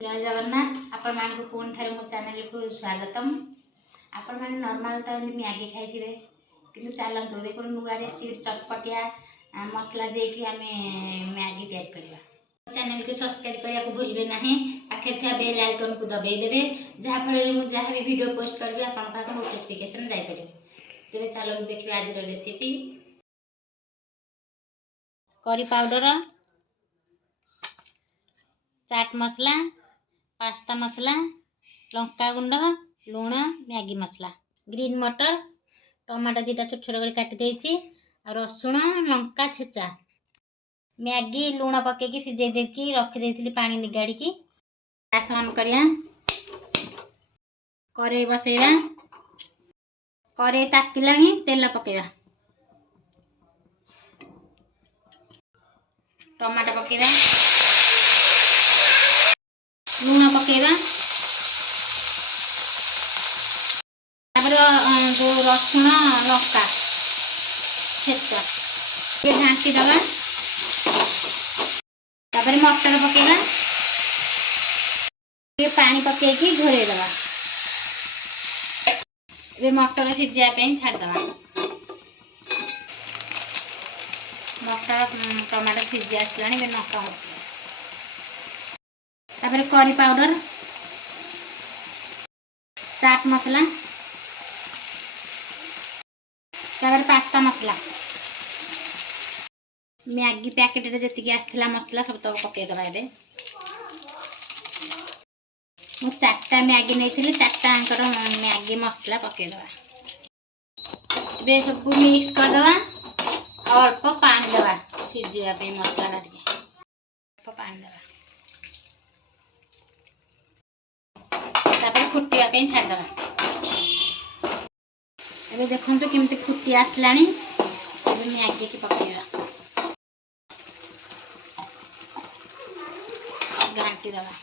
जय जगन्नाथ आपण मान को पुणी थे मो चैनल को स्वागतम। आपण मैंने नॉर्मल तो मैगी खाई किंतु चलतु ए कौन नुआ रेसिपी चटपटिया मसला देकी आम मैगी तैयार करवा। चैनल को सब्सक्राइब करने को भूलबे नहीं, पाखे थे बेल आइकन को दबाई देवे जहाँफल मुझे जहाँ भी वीडियो पोस्ट करी आप नोटिफिकेशन जापर। तेरे चलते देखिए आज रेसिपी करी पाउडर, चाट मसला, पास्ता मसला, लंका गुंड, लुण, मैगी मसला, ग्रीन मटर, टमाटो दीटा छोट छोट कर काटी देछि, रसुण लंका छेचा, मैगी लुण पकईकी सिझे देकी रखी देथिली पानी निगाड़ी की। गैस ऑन करिया, करेई बसैबा, करेई तातिलानी तेल पकेबा, टमाटो पकेबा, लुण पकेबा, जो रसुण लंका छेचा ये घाटी दबा, तापर मटर पकेबा, ये पानी पकेकी घोरे दबा, ये मटर सिझा छाड़ दबा। मटर टमाटो सिझी आसला लंका तापर करी पाउडर, चाट मसला, तापर पास्ता मसला, मैगी पैकेट जी आसला मसला सब तक पकईदबा। मु 4टा मैगी नहीं 4टाकर मैगी मसला पकईदबा। सब मिक्स करदबा, अल्प पानी दबा सिझापी मसला अल्प पानी दबा, तापर फुटिया छाड़दबा। ए देखो केमती फुटी आसला मैगी की पकईवा, घाटी दबा,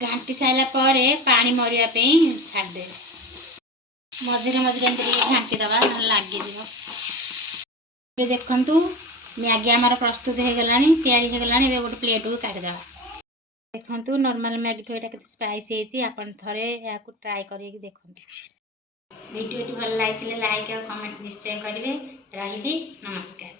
घाटी सारा पर पानी मरिया छाड़दे, मझे मझे घाटी दबा लगे। देखु मैगी आमर प्रस्तुत हो गला तैयारी गोटे प्लेट को काटिदेवा। देखु नॉर्मल मैगी ठू यहाँ स्पाइसी होती आपन थरे या ट्राए कर देखो। वीडियो भल लगे लाइक और कमेंट निश्चय करेंगे। रही नमस्कार।